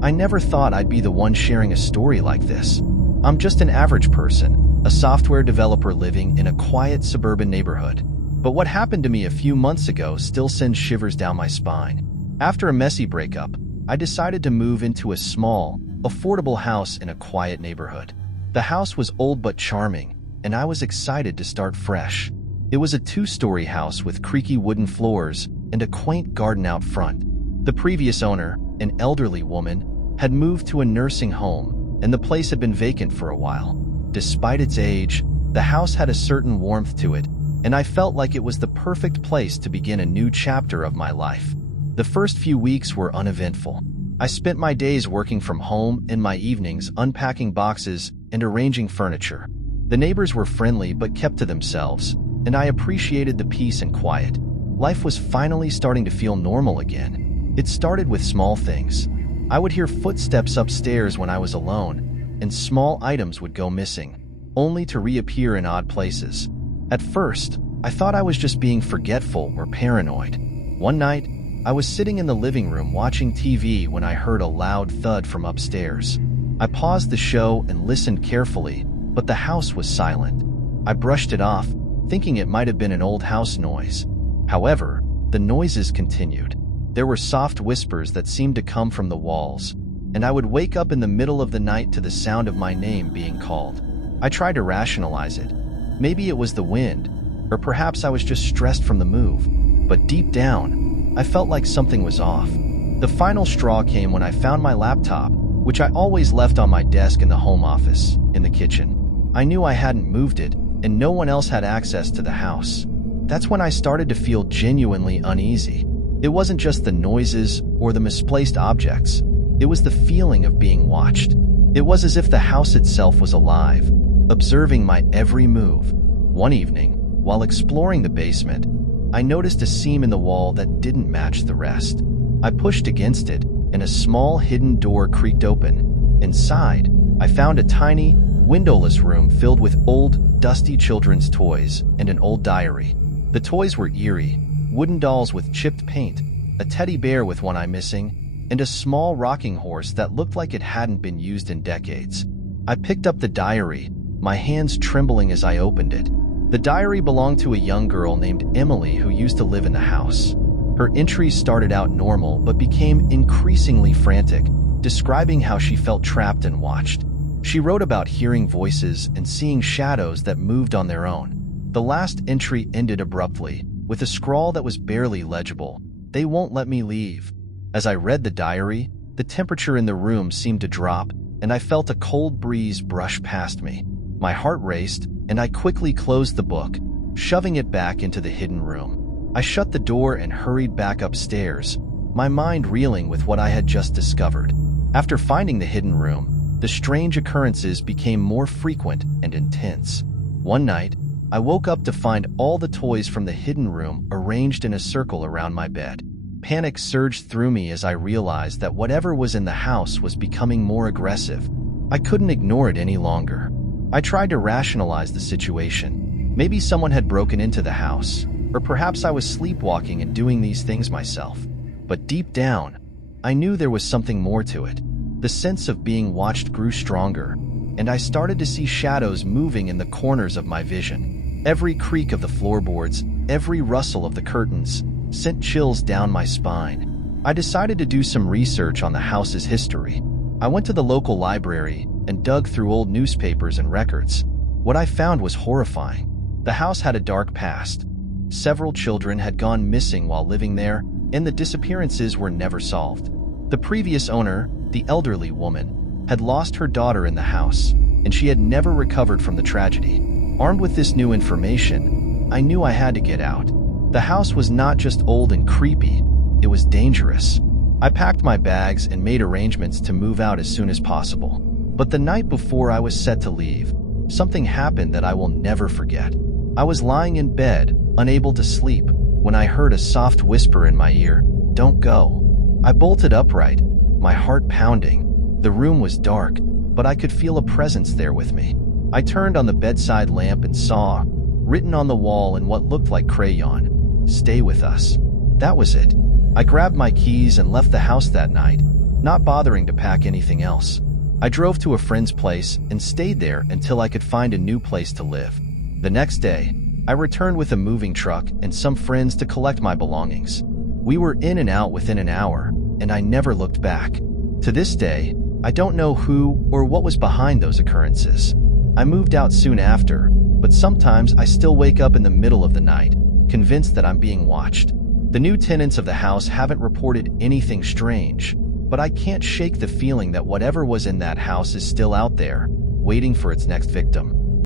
I never thought I'd be the one sharing a story like this. I'm just an average person, a software developer living in a quiet suburban neighborhood. But what happened to me a few months ago still sends shivers down my spine. After a messy breakup, I decided to move into a small, affordable house in a quiet neighborhood. The house was old but charming, and I was excited to start fresh. It was a 2-story house with creaky wooden floors and a quaint garden out front. The previous owner, an elderly woman, had moved to a nursing home, and the place had been vacant for a while. Despite its age, the house had a certain warmth to it, and I felt like it was the perfect place to begin a new chapter of my life. The first few weeks were uneventful. I spent my days working from home and my evenings unpacking boxes and arranging furniture. The neighbors were friendly but kept to themselves, and I appreciated the peace and quiet. Life was finally starting to feel normal again. It started with small things. I would hear footsteps upstairs when I was alone, and small items would go missing, only to reappear in odd places. At first, I thought I was just being forgetful or paranoid. One night, I was sitting in the living room watching TV when I heard a loud thud from upstairs. I paused the show and listened carefully, but the house was silent. I brushed it off, thinking it might have been an old house noise. However, the noises continued. There were soft whispers that seemed to come from the walls, and I would wake up in the middle of the night to the sound of my name being called. I tried to rationalize it. Maybe it was the wind, or perhaps I was just stressed from the move. But deep down, I felt like something was off. The final straw came when I found my laptop, which I always left on my desk in the home office, in the kitchen. I knew I hadn't moved it, and no one else had access to the house. That's when I started to feel genuinely uneasy. It wasn't just the noises or the misplaced objects. It was the feeling of being watched. It was as if the house itself was alive, observing my every move. One evening, while exploring the basement, I noticed a seam in the wall that didn't match the rest. I pushed against it, and a small hidden door creaked open. Inside, I found a tiny, windowless room filled with old, dusty children's toys and an old diary. The toys were eerie, wooden dolls with chipped paint, a teddy bear with one eye missing, and a small rocking horse that looked like it hadn't been used in decades. I picked up the diary, my hands trembling as I opened it. The diary belonged to a young girl named Emily who used to live in the house. Her entries started out normal but became increasingly frantic, describing how she felt trapped and watched. She wrote about hearing voices and seeing shadows that moved on their own. The last entry ended abruptly, with a scrawl that was barely legible. "They won't let me leave." As I read the diary, the temperature in the room seemed to drop, and I felt a cold breeze brush past me. My heart raced, and I quickly closed the book, shoving it back into the hidden room. I shut the door and hurried back upstairs, my mind reeling with what I had just discovered. After finding the hidden room, the strange occurrences became more frequent and intense. One night, I woke up to find all the toys from the hidden room arranged in a circle around my bed. Panic surged through me as I realized that whatever was in the house was becoming more aggressive. I couldn't ignore it any longer. I tried to rationalize the situation. Maybe someone had broken into the house, or perhaps I was sleepwalking and doing these things myself. But deep down, I knew there was something more to it. The sense of being watched grew stronger, and I started to see shadows moving in the corners of my vision. Every creak of the floorboards, every rustle of the curtains, sent chills down my spine. I decided to do some research on the house's history. I went to the local library and dug through old newspapers and records. What I found was horrifying. The house had a dark past. Several children had gone missing while living there, and the disappearances were never solved. The previous owner, the elderly woman, had lost her daughter in the house, and she had never recovered from the tragedy. Armed with this new information, I knew I had to get out. The house was not just old and creepy, it was dangerous. I packed my bags and made arrangements to move out as soon as possible. But the night before I was set to leave, something happened that I will never forget. I was lying in bed, unable to sleep, when I heard a soft whisper in my ear, "Don't go." I bolted upright, my heart pounding. The room was dark, but I could feel a presence there with me. I turned on the bedside lamp and saw, written on the wall in what looked like crayon, "Stay with us." That was it. I grabbed my keys and left the house that night, not bothering to pack anything else. I drove to a friend's place and stayed there until I could find a new place to live. The next day, I returned with a moving truck and some friends to collect my belongings. We were in and out within an hour, and I never looked back. To this day, I don't know who or what was behind those occurrences. I moved out soon after, but sometimes I still wake up in the middle of the night, convinced that I'm being watched. The new tenants of the house haven't reported anything strange, but I can't shake the feeling that whatever was in that house is still out there, waiting for its next victim.